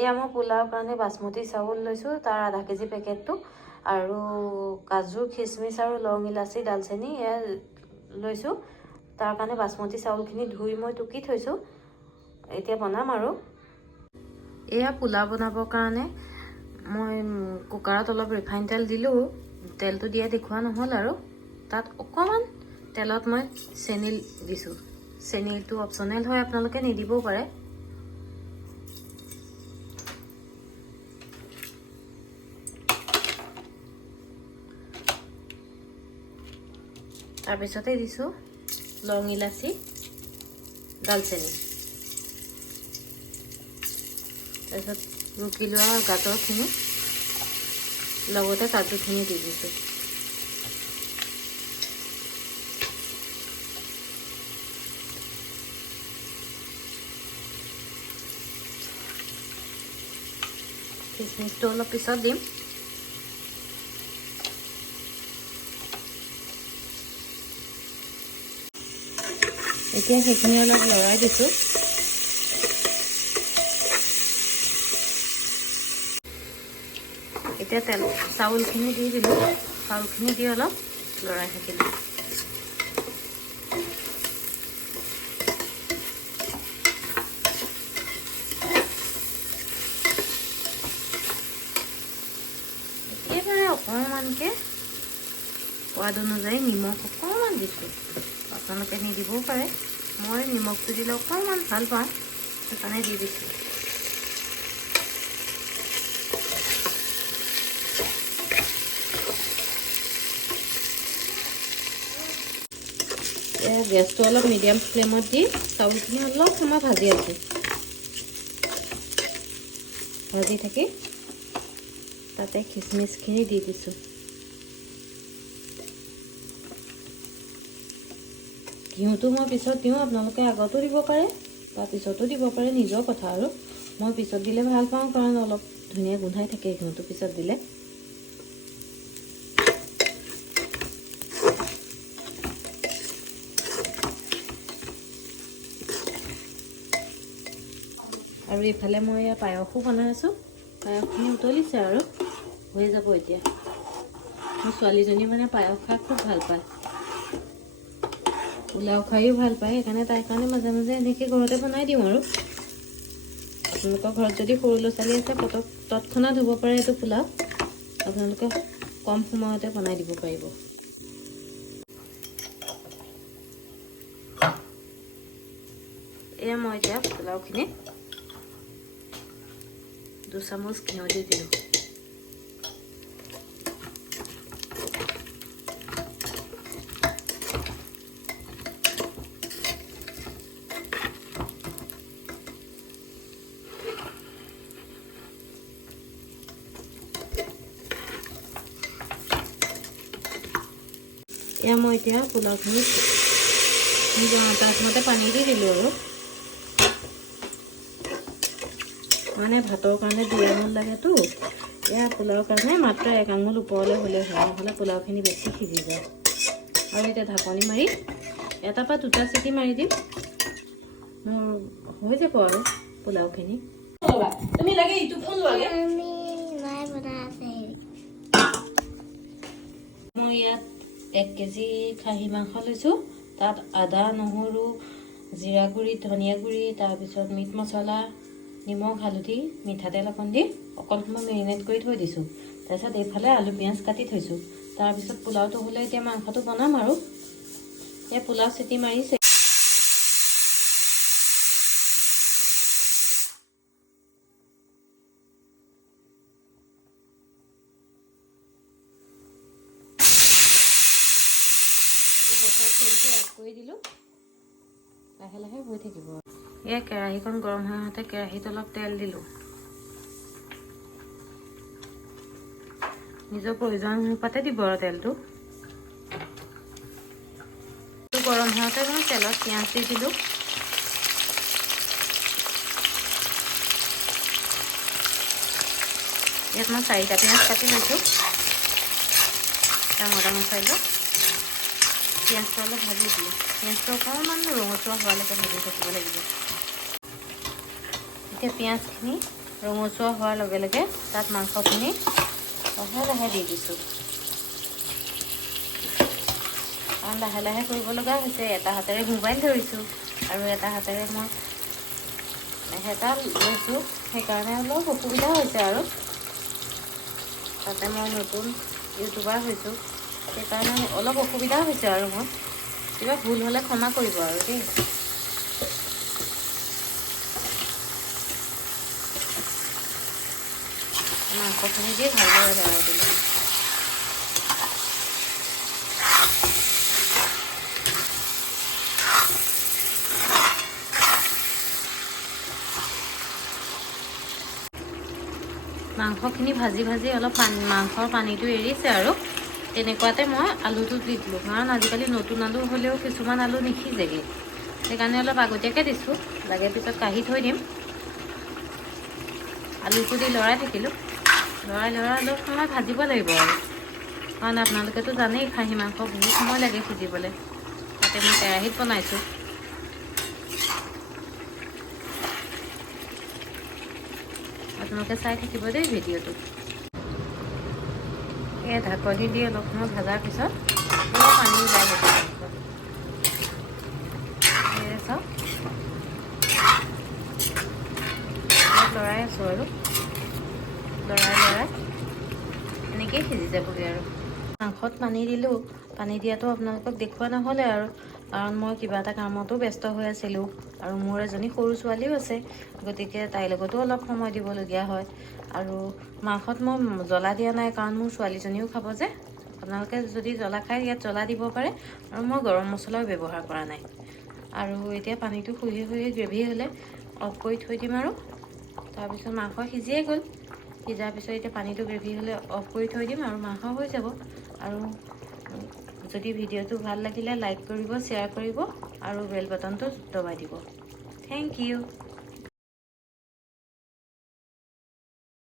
এয়া মই পোলাওৰ কাৰণে বাসমতি চাউল লৈছোঁ, তাৰ আধা কেজি পেকেটটো, আৰু কাজু, খিচমিচ আৰু লং, ইলাচি, ডালচেনি এয়া লৈছোঁ। তাৰ কাৰণে বাসমতি চাউলখিনি ধুই মই টুকি থৈছোঁ। এতিয়া বনাম আৰু। এয়া পোলাও বনাবৰ কাৰণে মই কুকাৰত অলপ ৰিফাইন তেল দিলোঁ। তেলটো দিয়া দেখুওৱা নহ'ল আৰু তাত অকণমান তেলত মই চেনি দিছোঁ। চেনিটো অপশ্যনেল হয়, আপোনালোকে নিদিবও পাৰে। তাৰপিছতে দিছোঁ লং, ইলাচি, ডালচেনি। তাৰপিছত ৰুকি লোৱা গাজৰখিনি লগতে কাজুখিনি দি দিছোঁ। খিচমিচটো অলপ পিছত দিম। এতিয়া সেইখিনি অলপ লৰাই দিছোঁ। এতিয়া চাউলখিনি দি দিলোঁ। চাউলখিনি দি অলপ লৰাই থাকিলোঁ। একেবাৰে অকণমানকৈ সোৱাদ অনুযায়ী নিমখ অকণমান দিছোঁ। আপোনালোকে নিদিবও পাৰে। মই নিমখটো দিলে অকণমান ভাল পাওঁ, সেইকাৰণে দি দিছোঁ। গেছটো অলপ মিডিয়াম ফ্লেমত দি চাউলখিনি অলপ সময় ভাজি আছোঁ। ভাজি থাকি তাতে খিচমিচখিনি দি দিছোঁ। ঘিউটো মই পিছত দিওঁ, আপোনালোকে আগতো দিব পাৰে বা পিছতো দিব পাৰে, নিজৰ কথা আৰু। মই পিছত দিলে ভাল পাওঁ, কাৰণ অলপ ধুনীয়া গোন্ধাই থাকে ঘিউটো পিছত দিলে। আৰু এইফালে মই এয়া পায়সো বনাই আছোঁ। পায়সখিনি উতলিছে আৰু হৈ যাব এতিয়া। মোৰ ছোৱালীজনী মানে পায়স খাই খুব ভাল পায়, পোলাও খাইও ভাল পায়। সেইকাৰণে তাইৰ কাৰণে মাজে মাজে এনেকৈ ঘৰতে বনাই দিওঁ আৰু। আপোনালোকৰ ঘৰত যদি সৰু ল'ৰা ছোৱালী আছে, তৎক্ষণাত হ'ব পাৰে এইটো পোলাও। আপোনালোকে কম সময়তে বনাই দিব পাৰিব। এয়া মই এতিয়া পোলাওখিনি 2 চামুচ ঘিউ দি দিলোঁ। এয়া মই এতিয়া পোলাওখিনি তাতে পানী দি দিলোঁ আৰু। মানে ভাতৰ কাৰণে 2 আঙুল লাগেতো, এয়া পোলাওৰ কাৰণে মাত্ৰ 1 আঙুল ওপৰলৈ হ'লে হয়, নহ'লে পোলাওখিনি বেছি সিজি যায়। আৰু এতিয়া ঢাকনি মাৰি 1 বা 2টা চিটি মাৰি দিম। মোৰ হৈ যাব আৰু পোলাওখিনি। তুমি লাগে ইটো ফোন লাগে। মই ইয়াত 1 কেজি খাহী মাংস লৈছোঁ। তাত আদা, নহৰু, জিৰা গুড়ি, ধনিয়া গুড়ি, তাৰপিছত মিট মছলা, নিমখ, হালধি, মিঠাতেল অকণ দি অকণ সময় মেৰিনেট কৰি থৈ দিছোঁ। তাৰপিছত এইফালে আলু পিঁয়াজ কাটি থৈছোঁ। তাৰপিছত পোলাওটো হ'লে এতিয়া মাংসটো বনাম আৰু। এই পোলাও চিটি মাৰিছে। এড কৰি দিলোঁ, লাহে লাহে হৈ থাকিব। এয়া কেৰাহীখন গৰম হৈ আহোঁতে কেৰাহীত অলপ তেল দিলোঁ। নিজৰ প্ৰয়োজন অনুপাতে দিব আৰু তেলটো। গৰম হোৱাতে মই তেলত পিঁয়াজ দি দিলোঁ। ইয়াত মই 4টা পিঁয়াজ কাটি লৈছোঁ, ডাঙৰ ডাঙৰ চাইজৰ। পিঁয়াজটো অলপ ভাজি দিলোঁ। পিঁয়াজটো অকণমান ৰঙচুৱা হোৱালৈকে ভাজি থাকিব লাগিব। এতিয়া পিঁয়াজখিনি ৰঙচুৱা হোৱাৰ লগে লগে তাত মাংসখিনি লাহে লাহে দি দিছোঁ। কাৰণ লাহে লাহে কৰিব লগা হৈছে, এটা হাতেৰে মোবাইল ধৰিছোঁ আৰু এটা হাতেৰে মই হেতা লৈছোঁ, সেইকাৰণে অলপ অসুবিধা হৈছে আৰু তাতে মই নতুন ইউটিউবাৰ হৈছোঁ, সেইকাৰণে অলপ অসুবিধা হৈছে আৰু মই কিবা ভুল হ'লে ক্ষমা কৰিব আৰু দেই। মাংসখিনি দি ভালদৰে লৰাই দিলোঁ। মাংসখিনি ভাজি ভাজি অলপ মাংসৰ পানীটো এৰিছে আৰু তেনেকুৱাতে মই আলুটো দি দিলোঁ। কাৰণ আজিকালি নতুন আলু হ'লেও কিছুমান আলু নিসিজেগৈ, সেইকাৰণে অলপ আগতীয়াকৈ দিছোঁ। লাগে পিছত কাঢ়ি থৈ দিম। আলুটো দি লৰাই থাকিলোঁ। লৰাই অলপ সময় ভাজিব লাগিব আৰু, কাৰণ আপোনালোকেতো জানেই খাহী মাংস বহুত সময় লাগে সিজিবলৈ। তাতে মই কেৰাহীত বনাইছোঁ। আপোনালোকে চাই থাকিব দেই ভিডিঅ'টো। এই ঢাকনি দি অলপ সময় ভজাৰ পিছত অলপ পানী ওলাই গৈছে। চাওক, লৰাই আছোঁ আৰু লৰাই এনেকেই সিজি যাবগৈ আৰু। মাংসত পানী দিলোঁ। পানী দিয়াটো আপোনালোকক দেখুওৱা নহ'লে আৰু, কাৰণ মই কিবা এটা কামতো ব্যস্ত হৈ আছিলোঁ আৰু মোৰ এজনী সৰু ছোৱালীও আছে, গতিকে তাইৰ লগতো অলপ সময় দিবলগীয়া হয়। আৰু মাংসত মই জ্বলা দিয়া নাই, কাৰণ মোৰ ছোৱালীজনীও খাব যে। আপোনালোকে যদি জ্বলা খায় ইয়াত জ্বলা দিব পাৰে, আৰু মই গৰম মছলাও ব্যৱহাৰ কৰা নাই। আৰু এতিয়া পানীটো শুহি গ্ৰেভি হ'লে অফ কৰি থৈ দিম আৰু তাৰপিছত মাংস সিজিয়ে গ'ল। সিজাৰ পিছত এতিয়া পানীটো গ্ৰেভি হ'লে অফ কৰি থৈ দিম আৰু মাংস হৈ যাব। আৰু যদি ভিডিঅ'টো ভাল লাগিলে লাইক কৰিব, শ্বেয়াৰ কৰিব আৰু বেল বাটনটো দবাই দিব। Thank U.